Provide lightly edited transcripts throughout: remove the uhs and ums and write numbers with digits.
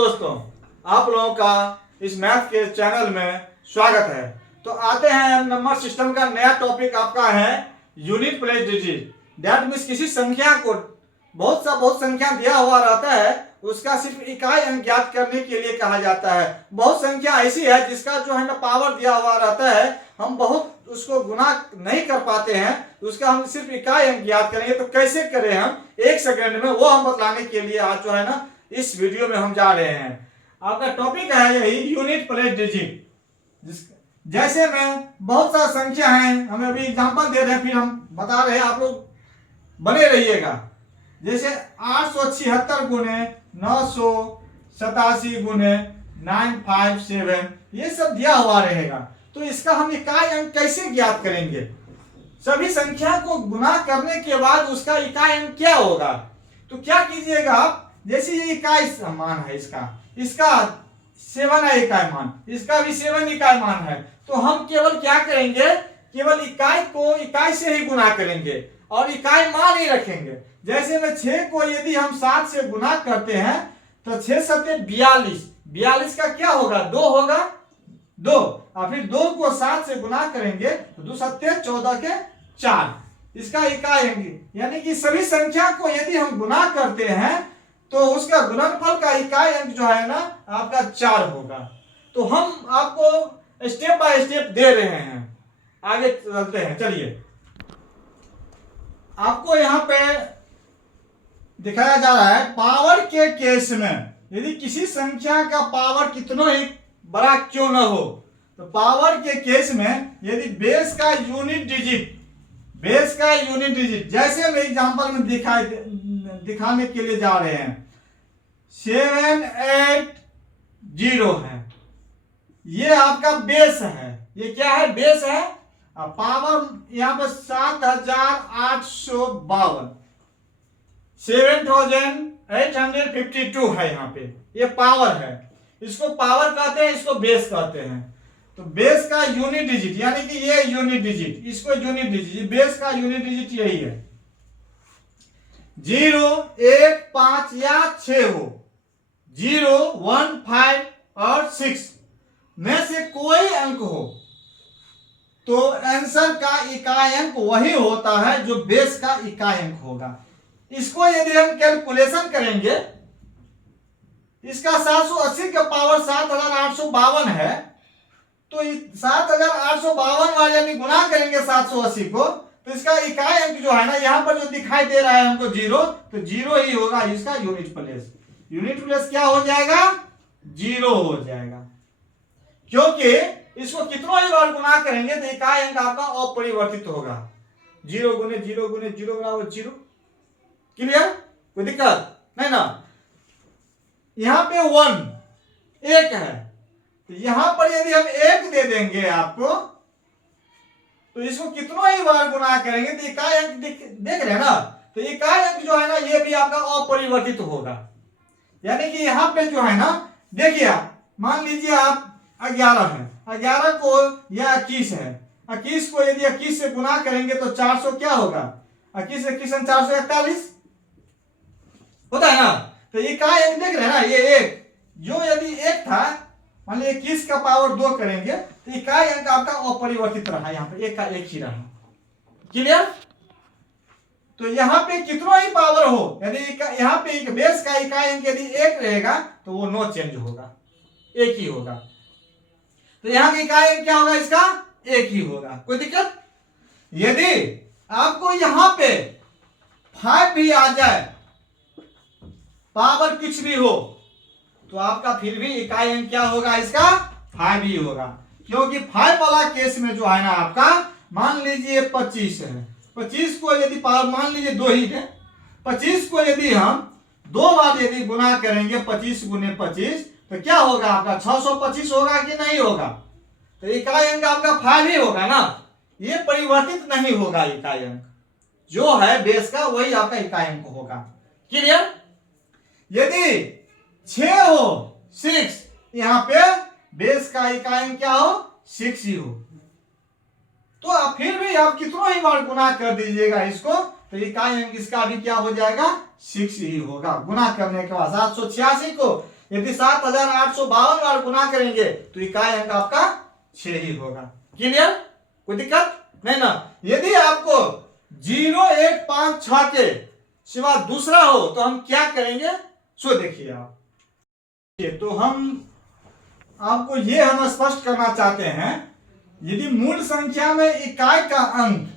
दोस्तों, आप लोगों का इस मैथ के चैनल में स्वागत है। तो आते हैं नंबर सिस्टम का नया टॉपिक आपका है unit place digit. That means किसी संख्या को बहुत संख्या दिया हुआ रहता है, उसका सिर्फ इकाई अंक ज्ञात करने के लिए कहा जाता है। बहुत संख्या ऐसी है जिसका जो है ना पावर दिया हुआ रहता है, हम बहुत उसको गुना नहीं कर पाते हैं, तो उसका हम सिर्फ इकाई अंक ज्ञात करेंगे। तो कैसे करें हम एक सेकंड में, वो हम बतलाने के लिए आज जो है ना इस वीडियो में हम जा रहे हैं। आपका टॉपिक है यही यूनिट प्लेस डिजिट। जैसे में बहुत सारी संख्या है, हमें अभी एग्जांपल दे रहे हैं, फिर हम बता रहे हैं, आप लोग बने रहिएगा। जैसे 876 गुने 987 गुने 957, ये सब दिया हुआ रहेगा। तो इसका हम इकाई अंक कैसे ज्ञात करेंगे? सभी संख्या को गुना करने के बाद उसका इकाई अंक क्या होगा? तो क्या कीजिएगा आप, जैसे ये इकाई मान है, इसका 7 है इकाई मान, इसका भी 7 इकाई मान है। तो हम केवल क्या करेंगे, केवल इकाई को इकाई से ही गुना करेंगे और इकाई मान ही रखेंगे। जैसे में 6 को यदि हम 7 से गुना करते हैं तो 6 सत्ते 42, 42 का क्या होगा, 2 होगा, 2, और फिर 2 को 7 से गुना करेंगे तो 2 सत्ते 14 के 4, इसका इकाई अंक। यानी कि सभी संख्या को यदि हम गुना करते हैं तो उसका गुणनफल का इकाई अंक जो है ना आपका 4 होगा। तो हम आपको स्टेप बाय स्टेप दे रहे हैं, आगे चलते हैं। चलिए, आपको यहां पे दिखाया जा रहा है पावर के केस में यदि किसी संख्या का पावर कितना ही बड़ा क्यों न हो, तो पावर के केस में यदि बेस का यूनिट डिजिट, जैसे हम एग्जांपल में दिखाने के लिए जा रहे हैं, 780 है, ये आपका बेस है। ये क्या है, बेस है। पावर यहां पर 7852, 7852 है, यहां पे ये पावर है। इसको पावर कहते हैं, इसको बेस कहते हैं। तो बेस का यूनिट डिजिट यानी कि ये यूनिट डिजिट, इसको यूनिट डिजिट, बेस का यूनिट डिजिट यही है। 0, 1, 5 या 6 हो, 0, 1, 5 और 6 में से कोई अंक हो तो आंसर का इकाई अंक वही होता है जो बेस का इकाई अंक होगा। इसको यदि हम कैलकुलेशन करेंगे, इसका 780 का पावर 7852 है, तो 7852 वाले यानी गुना करेंगे 780 को, तो इसका इकाई अंक जो है ना यहां पर जो दिखाई दे रहा है हमको 0, तो 0 ही होगा इसका यूनिट प्लेस। यूनिट प्लेस क्या हो जाएगा, 0 हो जाएगा, क्योंकि इसको कितना ही बार गुना करेंगे तो इकाई अंक आपका अपरिवर्तित होगा। 0 गुने 0 गुने 0 बराबर 0। क्लियर? कोई दिक्कत नहीं ना? यहां पे 1 है, तो यहां पर यदि हम 1 दे देंगे आपको, तो इसको कितना ही बार गुना करेंगे तो इकाई अंक देख रहे हैं ना, तो इकाई अंक जो है ना ये भी आपका अपरिवर्तित होगा। यानी कि यहां पे जो है ना, देखिए मान लीजिए आप 11 है, 11 को यह 21 है, 21 को यदि 21 से गुना करेंगे तो 400 क्या होगा, 21 से 21 441 होता है ना। तो इकाई अंक देख रहे हैं ना, ये 1 जो यदि 1 था, मान लीजिए 21 का पावर 2 करेंगे तो इकाई अंक आपका अपरिवर्तित रहा, यहाँ पे 1 का 1 ही रहा। क्लियर? तो यहाँ पे कितना ही पावर हो, यदि यहाँ पे बेस का इकाई अंक यदि 1 रहेगा तो वो नो चेंज होगा, 1 ही होगा। तो यहाँ का इकाई अंक क्या होगा, इसका 1 ही होगा। कोई दिक्कत? यदि आपको यहाँ पे 5 भी आ जाए, पावर कुछ भी हो, तो आपका फिर भी इकाई अंक क्या होगा, इसका 5 ही होगा। क्योंकि 5 वाला केस में जो है ना आपका, मान लीजिए 25 है, 25 को यदि पावर मान लीजिए 2 ही है, 25 को यदि हम 2 बार यदि गुना करेंगे 25 गुने 25 तो क्या होगा आपका 625 होगा कि नहीं होगा? तो इकाई अंक आपका 5 ही होगा ना, ये परिवर्तित नहीं होगा। इकाई अंक जो है बेस का वही आपका इकाई अंक होगा। क्लियर? यदि 6 हो, 6, यहां पे बेस का इकाई अंक क्या हो, 6 ही हो, तो आप फिर भी आप कितना ही बार गुना कर दीजिएगा इसको, तो इकाई अंक इसका भी क्या हो जाएगा, 6 ही होगा। गुना करने के बाद 786 को यदि 7852 बार गुना करेंगे तो इकाई अंक आपका 6 ही होगा। क्लियर? कोई दिक्कत नहीं ना? यदि आपको 0156 के सिवा दूसरा हो तो हम क्या करेंगे, सो देखिए आप। तो हम आपको ये हम स्पष्ट करना चाहते हैं, यदि मूल संख्या में इकाई का अंक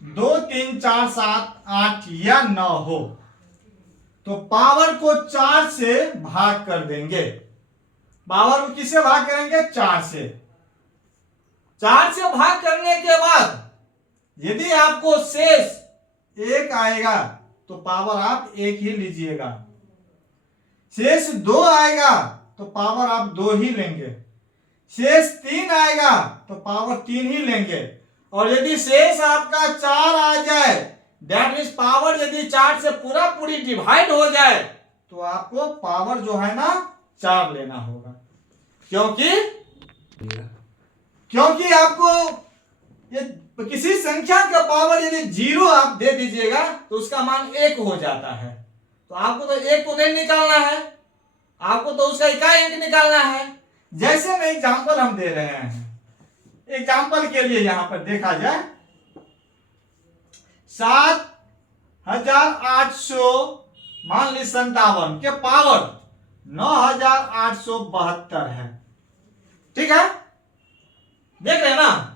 2 3 4 7 8 या 9 हो तो पावर को 4 से भाग कर देंगे। पावर को किससे भाग करेंगे? 4 से। 4 से भाग करने के बाद यदि आपको शेष 1 आएगा तो पावर आप 1 ही लीजिएगा। शेष 2 आएगा तो पावर आप 2 ही लेंगे। शेष 3 आएगा तो पावर 3 ही लेंगे। और यदि शेष आपका 4 आ जाए, दैट मीन्स पावर यदि 4 से पूरा पूरी डिवाइड हो जाए तो आपको पावर जो है ना 4 लेना होगा। क्योंकि आपको ये किसी संख्या का पावर यदि 0 आप दे दीजिएगा तो उसका मान 1 हो जाता है। तो आपको तो 1 तो नहीं निकालना है, आपको तो उसका इकाई अंक निकालना है। जैसे में एग्जांपल हम दे रहे हैं, एग्जांपल के लिए यहां पर देखा जाए 7800 मान ली 57 के पावर 9872 है। ठीक है, देख रहे हैं ना?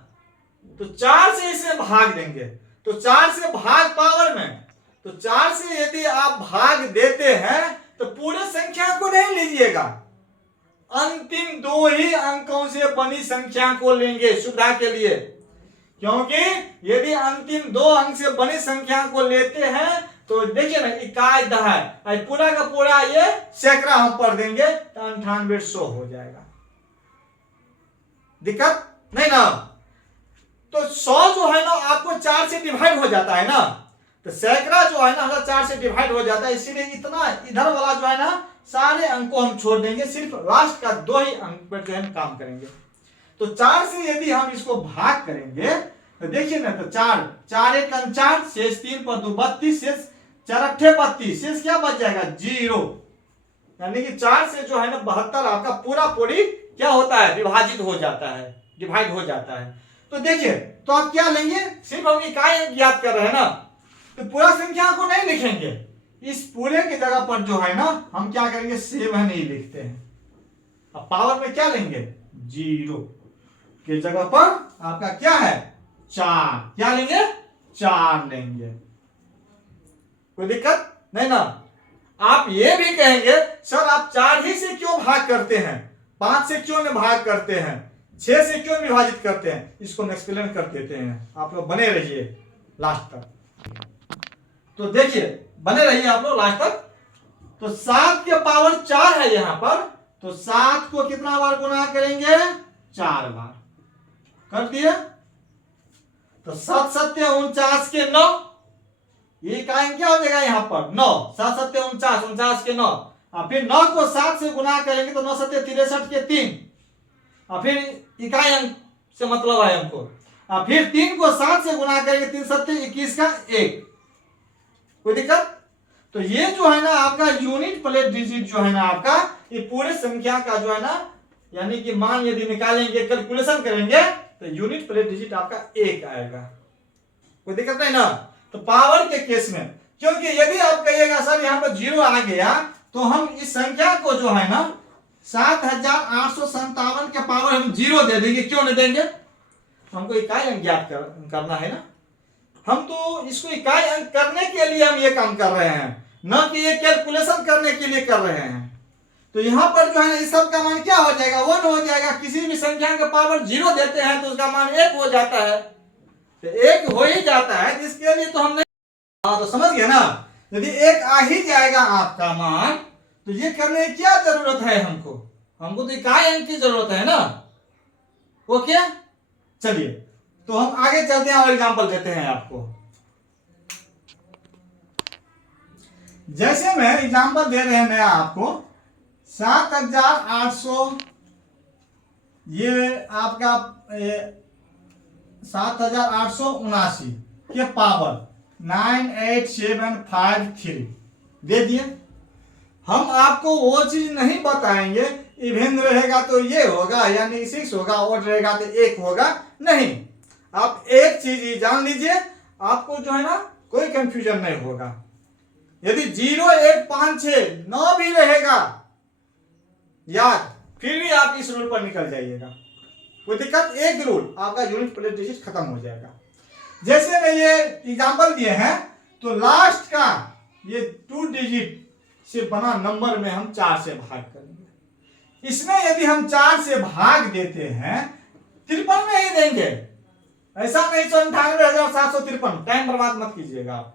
तो 4 से इसे भाग देंगे तो 4 से भाग पावर में, तो 4 से यदि आप भाग देते हैं तो पूरे संख्या को नहीं लीजिएगा, अंतिम 2 ही अंकों से बनी संख्या को लेंगे सुविधा के लिए। क्योंकि यदि अंतिम 2 अंक से बनी संख्या को लेते हैं तो देखिए ना, इकाई दहाई पूरा का पूरा ये सैकड़ा हम पढ़ देंगे तो 9800 हो जाएगा। दिक्कत नहीं ना? तो 100 जो है ना आपको 4 से डिवाइड हो जाता है ना, तो सैकड़ा जो है ना 4 से डिवाइड हो जाता है, इसीलिए इतना इधर वाला जो है ना सारे अंकों हम छोड़ देंगे, सिर्फ लास्ट का 2 ही अंक पर जो है काम करेंगे। तो 4 से यदि हम इसको भाग करेंगे तो देखिए ना, तो 4 1 4 शेष 3 पर 2 32 शेष 4 8 32 शेष क्या बच जाएगा 0। यानी कि 4 से जो है ना 72 आपका पूरा पूरी क्या होता है, विभाजित हो जाता है, डिवाइड हो जाता है। तो देखिए, तो आप क्या लेंगे, सिर्फ हम इकाई अंक याद कर रहे हैं ना, तो पूरा संख्या को नहीं लिखेंगे, इस पूरे की जगह पर जो है ना हम क्या करेंगे 7 ही लिखते हैं। अब पावर में क्या लेंगे 0 की जगह पर आपका क्या है 4, क्या लेंगे 4 लेंगे। कोई दिक्कत नहीं ना? आप ये भी कहेंगे सर आप 4 ही से क्यों भाग करते हैं, 5 से क्यों में भाग करते हैं, 6 से क्यों विभाजित करते हैं, इसको हम एक्सप्लेन कर देते हैं। आप लोग बने रहिए लास्ट तक। तो देखिए, बने रहिए आप लोग लास्ट तक। तो 7 के पावर 4 है यहां पर, तो 7 को कितना बार गुना करेंगे 4 बार कर दिए। तो 7 7 49 के 9, ये इकाई क्या हो जाएगा यहां पर 9, 7 7 49 49 के 9। और फिर 9 को 7 से गुना करेंगे तो 9 7 63 के 3, और फिर इकाई अंक से मतलब है हमको। और फिर 3 को 7 से गुना करेंगे 3 7 21 का 1। कोई दिक्कत? तो ये जो है ना आपका यूनिट प्लेस डिजिट जो है ना आपका, ये पूरे संख्या का जो है ना, यानी कि मान यदि निकालेंगे कैलकुलेशन करेंगे तो यूनिट प्लेस डिजिट आपका 1 आएगा। कोई दिक्कत नहीं ना? तो पावर के केस में, क्योंकि यदि आप कहिएगा सर यहाँ पर 0 आ गया तो हम इस संख्या को जो है ना 7857 के पावर हम 0 दे देंगे। क्यों नहीं देंगे? हमको इकाई अंक ज्ञात करना है ना, हम तो इसको इकाई अंक करने के लिए हम ये काम कर रहे हैं, न कि ये कैलकुलेशन करने के लिए कर रहे हैं। तो यहां पर जो है ना इस सब का मान क्या हो जाएगा 1 हो जाएगा। किसी भी संख्या का पावर 0 देते हैं तो उसका मान 1 हो जाता है, तो 1 हो ही जाता है, जिसके लिए तो हमने तो समझ गए ना। यदि 1 आ ही जाएगा आपका मान तो ये करने की क्या जरूरत है हमको तो इकाई अंक की जरूरत है ना। ओके, चलिए तो हम आगे चलते हैं और एग्जांपल देते हैं आपको। जैसे मैं एग्जांपल दे रहे हैं नया आपको 7800, ये आपका 7879 के पावर 98753 दे दिए। हम आपको वो चीज नहीं बताएंगे इवेन रहेगा तो ये होगा यानी 6 होगा, और रहेगा तो 1 होगा, नहीं। आप एक चीज ही जान लीजिए, आपको जो है ना कोई कंफ्यूजन नहीं होगा। यदि 0 1 5 6 9 भी रहेगा याद, फिर भी आप इस रूल पर निकल जाइएगा, कोई दिक्कत, एक रूल आपका यूनिट प्लेस डिजिट खत्म हो जाएगा। जैसे में ये एग्जांपल दिए हैं, तो लास्ट का ये 2 डिजिट से बना नंबर में हम 4 से भाग करेंगे। इसमें यदि हम 4 से भाग देते हैं, 53 में ही देंगे, ऐसा नहीं 98,753, टाइम बर्बाद मत कीजिएगा आप।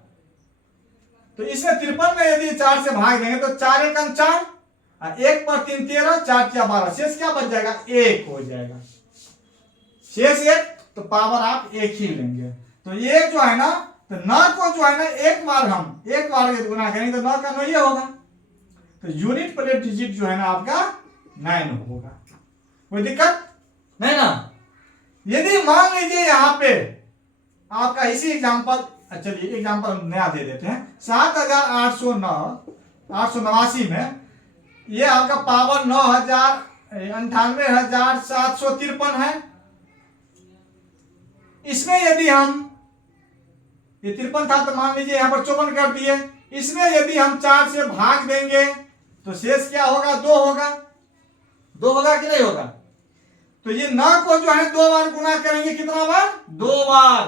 तो इसमें 53 में यदि 4 से भाग देंगे तो 4 1 4, 1 पर 3 13, 4 4 12, शेष क्या बच जाएगा, 1 हो जाएगा, शेष 1, तो पावर आप 1 ही लेंगे। तो ये जो है ना, तो 9 को जो है ना एक बार गुना करेंगे तो 9 का 9 ये होगा, तो यूनिट प्लेस डिजिट जो है ना आपका 9 होगा, कोई दिक्कत नहीं ना। यदि मान लीजिए यहाँ पे आपका इसी एग्जांपल, चलिए एग्जांपल नया दे देते हैं, 7,889 में ये आपका पावर 98,753 है। इसमें यदि हम, ये 53 था तो मान लीजिए यहां पर 54 कर दिए, इसमें यदि हम 4 से भाग देंगे तो शेष क्या होगा, 2 होगा, 2 होगा कि नहीं होगा। तो ये 9 को जो है 2 बार गुना करेंगे, कितना बार, 2 बार,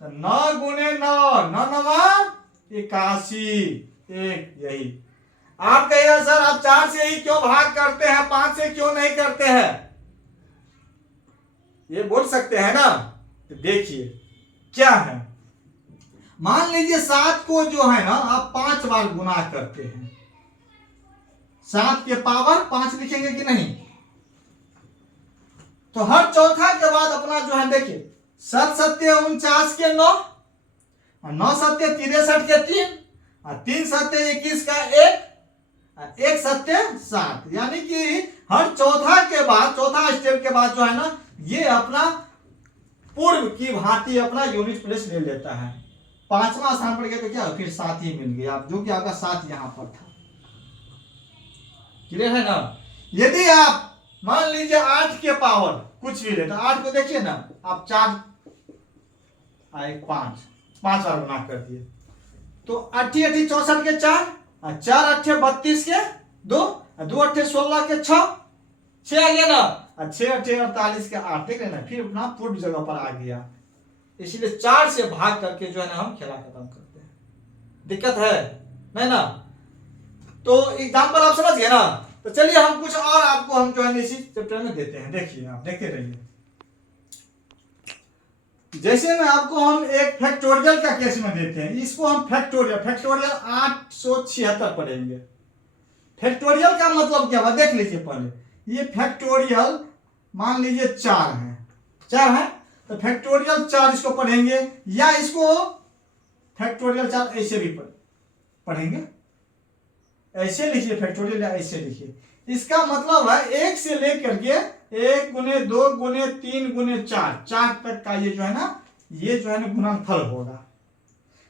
तो 9 गुने 9, 9 9 81, 1, यही आप कहिए सर आप 4 से ही क्यों भाग करते हैं, 5 से क्यों नहीं करते हैं, ये बोल सकते हैं ना। तो देखिए क्या है, मान लीजिए 7 को जो है ना आप 5 बार गुना करते हैं, 7 के पावर 5 लिखेंगे कि नहीं, तो हर चौथा के बाद अपना जो है देखिए 7 सत्य 49 के 9, और 9 सत्य 63 के 3, और 3 सत्य 21 का 1, और 1 सत्य 7, यानी कि हर चौथा के बाद, चौथा स्टेप के बाद जो है ना ये अपना पूर्व की भांति अपना यूनिट प्लेस ले लेता है। 5वां स्थान पर गया तो क्या फिर 7 ही मिल गया, जो कि आपका 7 यहां पर था, क्लियर है ना। यदि आप मान लीजिए 8 के पावर कुछ भी ले, तो 8 को देखिए ना आप 4 5 बार गुना कर दिए, तो 8 8 64 के 4, 4 8 32 के 2, 2 8 16 के 6 आ गया ना, 6 8 48 के 8, देख रहे ना, फिर अपना पूर्व जगह पर आ गया। इसलिए 4 से भाग करके जो है ना हम खेला खत्म करते हैं, दिक्कत है नहीं ना। तो एग्जाम्पल आप समझ गए ना। तो चलिए हम कुछ और आपको हम जो है इसी चैप्टर में देते हैं, देखिए आप देखते रहिए। जैसे में आपको हम एक फैक्टोरियल का केस में देते हैं, इसको हम फैक्टोरियल 876 पढ़ेंगे। फैक्टोरियल का मतलब क्या हुआ देख लीजिए पहले, ये फैक्टोरियल मान लीजिए 4 है, तो फैक्टोरियल 4 इसको पढ़ेंगे, या इसको फैक्टोरियल 4 ऐसे भी पढ़ेंगे, ऐसे लिखिए फैक्टोरियल, या ऐसे लिखिए। इसका मतलब है 1 से लेकर के 1 गुने 2 गुने 3 गुने 4 तक का ये जो है ना, ये जो है ना गुणनफल होगा।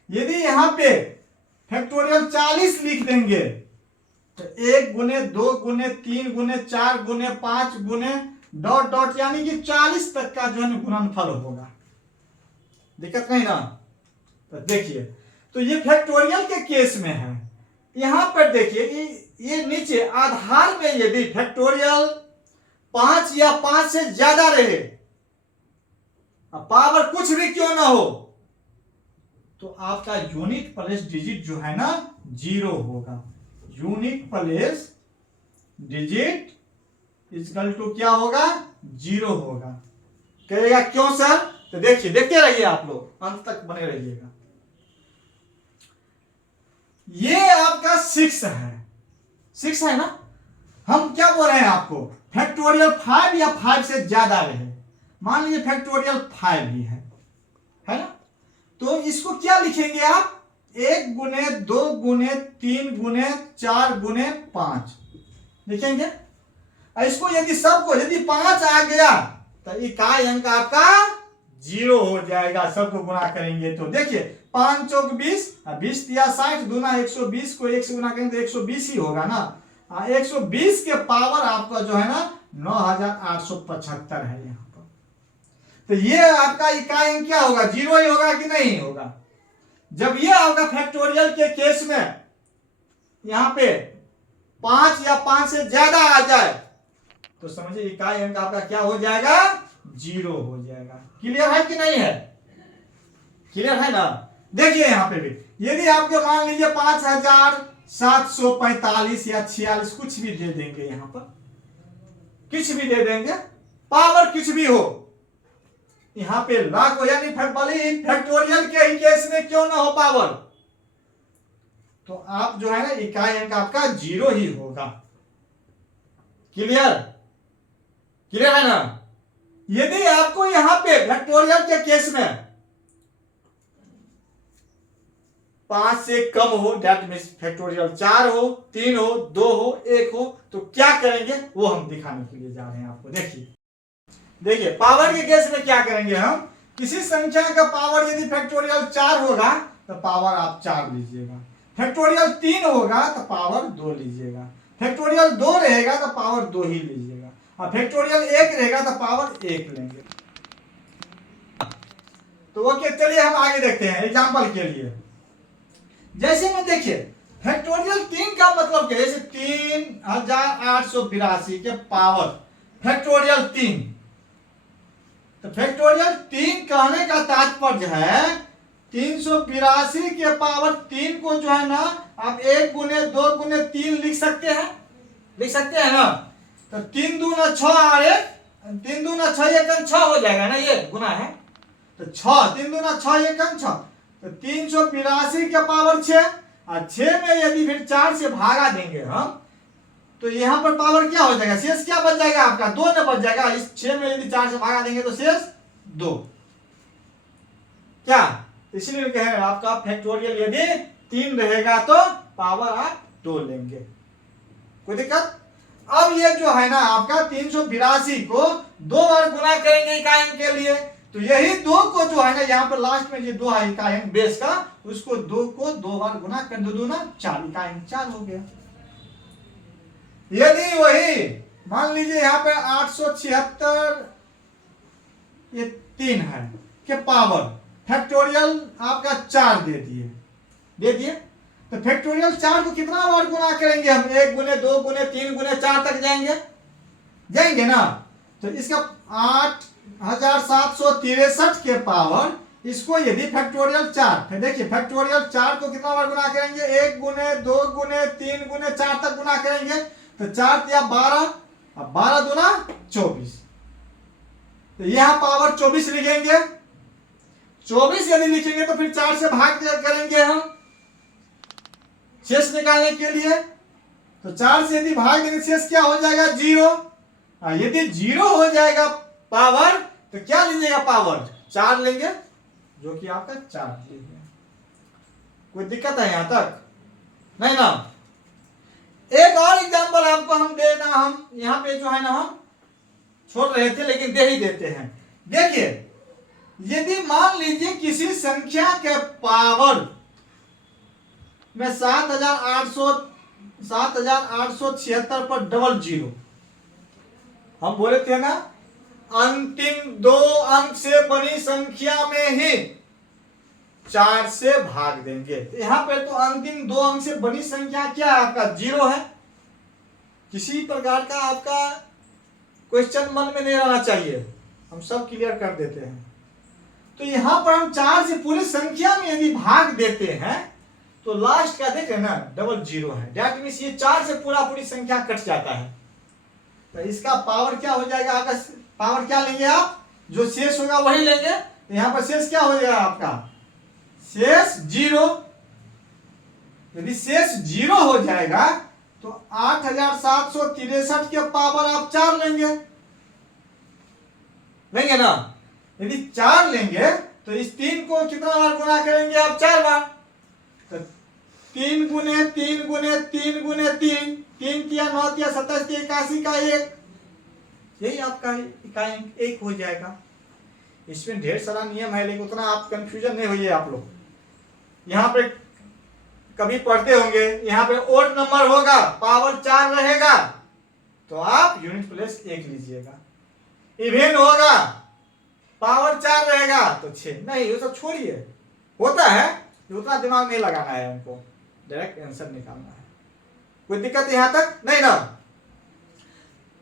यदि यहाँ पे फैक्टोरियल 40 लिख देंगे तो 1 गुने 2 गुने 3 गुने 4 गुने 5 गुने डॉट डॉट, यानी कि 40 तक का जो है ना गुणनफल होगा, दिक्कत नहीं ना। तो देखिए, तो ये फैक्टोरियल के केस में है। यहां पर देखिए ये नीचे आधार में यदि फैक्टोरियल 5 या 5 से ज्यादा रहे, पावर कुछ भी क्यों ना हो, तो आपका यूनिट प्लेस डिजिट जो है ना 0 होगा। Unit place digit equal to क्या होगा, 0 होगा। कहेगा क्यों सर, तो देखिए देखते रहिए आप लोग, अंत तक बने रहिएगा। ये आपका 6 है ना, हम क्या बोल रहे हैं आपको, फैक्टोरियल 5 या 5 से ज्यादा रहे, मान लीजिए फैक्टोरियल 5 ही है ना, तो इसको क्या लिखेंगे आप, 1 गुने 2 गुने 3 गुने 4 गुने 5 लिखेंगे। इसको यदि सबको यदि 5 आ गया तो इकाई अंक आपका जीरो हो जाएगा सबको गुना करेंगे तो। देखिए 5 चौक 20, 20 तिया 60, दूना 120 को 1 से गुना करेंगे तो 120 ही होगा ना। 120 के पावर आपका जो है ना 9875 है यहाँ पर। तो ये आपका इकाई अंक क्या होगा, जीरो ही होगा कि नहीं होगा। जब ये होगा फैक्टोरियल के केस में यहाँ पे 5 या 5 से ज्यादा आ जाए तो समझिए इकाई अंक आपका क्या हो जाएगा, जीरो हो जाएगा। क्लियर है कि नहीं है, क्लियर है ना। देखिए यहाँ पे भी यदि आपके मान लीजिए 5745 या 46 कुछ भी दे देंगे, यहाँ पर कुछ भी दे देंगे, पावर कुछ भी हो, यहाँ पे लाख हो यानी फैक्टोरियल के ही केस में क्यों ना हो पावर, तो आप जो है ना इकाई अंक आपका जीरो ही होगा। क्लियर, क्लियर है ना। यदि आपको यहां पे फैक्टोरियल के केस में 5 से कम हो, दैट मीन्स फैक्टोरियल 4 हो, 3 हो, 2 हो, 1 हो, तो क्या करेंगे वो हम दिखाने के लिए जा रहे हैं आपको। देखिए पावर के केस में क्या करेंगे हम, किसी संख्या का पावर यदि फैक्टोरियल 4 होगा तो पावर आप 4 लीजिएगा, फैक्टोरियल 3 होगा तो पावर 2 लीजिएगा, फैक्टोरियल 2 रहेगा तो पावर 2 ही लीजिएगा, और फैक्टोरियल 1 रहेगा तो पावर 1 लेंगे। तो ओके, चलिए हम आगे देखते हैं एग्जांपल के लिए। जैसे में देखिए फैक्टोरियल 3 का मतलब क्या है, जैसे 3882 के पावर फैक्टोरियल 3, तो फैक्टोरियल 3 कहने का तात्पर्य है 382 के पावर 3 को जो है ना आप 1 गुने 2 गुने 3 लिख सकते हैं, लिख सकते हैं ना। तो 3 दूना 6 और 3 दूना 6 1 6 हो जाएगा ना, ये गुना है तो 6, 3 दूना 6 1 6, तो 382 के पावर 6, और 6 में यदि फिर 4 से भागा देंगे हम तो यहां पर पावर क्या हो जाएगा, शेष क्या बच जाएगा आपका, 2 न बच जाएगा। इस 6 में यदि 4 से भागा देंगे तो शेष 2, क्या, इसलिए कहे आपका फैक्टोरियल यदि 3 रहेगा तो पावर आप 2 लेंगे, कोई दिक्कत। अब ये जो है ना आपका 382 को 2 बार गुना करेंगे इकाई अंक के लिए, तो यही 2 को जो है ना यहाँ पर लास्ट में ये 2 है इकाई अंक बेस का, उसको 2 को 2 बार गुना कर, 2 दूना 4, इकाई अंक 4 हो गया। यदि वही मान लीजिए यहाँ पे 876 ये 3 है के पावर फैक्टोरियल आपका 4 दे दिए, तो फैक्टोरियल 4 को कितना बार गुना करेंगे हम, 1 गुने 2 गुने 3 गुने 4 तक जाएंगे ना। तो इसका 8763 के पावर, इसको यदि फैक्टोरियल 4, फिर देखिए फैक्टोरियल 4 को कितना बार गुना करेंगे, 1 गुने 2 गुने 3 गुने 4 तक गुना करेंगे, तो 4 तिया 12, अब 12 दूना 24, तो यहां पावर 24 लिखेंगे। 24 यदि लिखेंगे तो फिर 4 से भाग करेंगे हम शेष निकालने के लिए, तो 4 से यदि भाग देंगे शेष क्या हो जाएगा, 0। यदि 0 हो जाएगा पावर तो क्या लीजिएगा, पावर 4 लेंगे, जो कि आपका 4 लीजिए। कोई दिक्कत है यहां तक, नहीं ना। एक और एग्जांपल आपको हम देना, हम यहां पे जो है ना हम छोड़ रहे थे लेकिन दे ही देते हैं। देखिए यदि मान लीजिए किसी संख्या के पावर में 7876 पर डबल जीरो, हम बोले थे ना अंतिम 2 अंक से बनी संख्या में ही 4 से भाग देंगे। यहां पर तो अंतिम 2 अंक से बनी संख्या क्या है आपका, 0 है। किसी प्रकार का आपका क्वेश्चन मन में नहीं रहना चाहिए, हम सब क्लियर कर देते हैं। तो यहां पर हम 4 से पूरी संख्या में यदि भाग देते हैं तो लास्ट का देखें ना डबल 0 है, दैट मींस ये 4 से पूरी संख्या कट जाता है। तो इसका पावर क्या हो जाएगा आपका, पावर क्या लेंगे आप, जो शेष होगा वही लेंगे। तो यहां पर शेष क्या हो जाएगा आपका, शेष 0। यदि शेष 0 हो जाएगा तो 8763 के पावर आप 4 लेंगे ना। यदि 4 लेंगे तो इस 3 को कितना बार गुना करेंगे आप, 4 बार। तो 3 गुने 3 गुने 3 गुने 3, 3 तिया 9 तिया 27 81 का 1, यही आपका इकाई अंक 1 हो जाएगा। इसमें ढेर सारा नियम है, लेकिन उतना आप कंफ्यूजन नहीं होइए आप लोग। यहाँ पे कभी पढ़ते होंगे, यहाँ पे ओड नंबर होगा, पावर 4 रहेगा, तो आप यूनिट प्लेस 1 लीजिएगा। इवेन होगा, पावर 4 रहेगा तो 6, नहीं ये सब छोड़िए, होता है, उतना दिमाग नहीं लगाना है हमको, डायरेक्ट आंसर निकालना है। कोई दिक्कत यहां तक नहीं ना?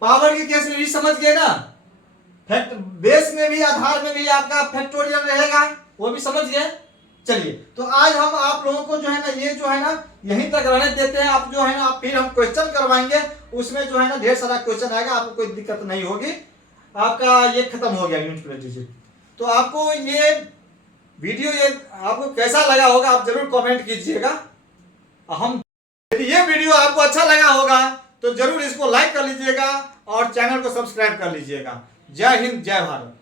पावर के केस में भी समझ गए ना? फैक्ट बेस में भी, आधार में भी आपका फैक्टोरियल रहेगा, वो भी समझ गए। चलिए, तो आज हम आप लोगों को जो है ना, ये जो है ना यहीं तक रहने देते हैं। आप जो है ना, आप फिर हम क्वेश्चन करवाएंगे, उसमें जो है ना ढेर सारा क्वेश्चन आएगा, आपको कोई दिक्कत नहीं होगी। आपका ये खत्म हो गया यूनिट प्लेस डिजिट। तो आपको ये वीडियो ये आपको कैसा लगा होगा, आप जरूर कमेंट कीजिएगा। हम यदि ये वीडियो आपको अच्छा लगा होगा तो जरूर इसको लाइक कर लीजिएगा और चैनल को सब्सक्राइब कर लीजिएगा। जय हिंद, जय भारत।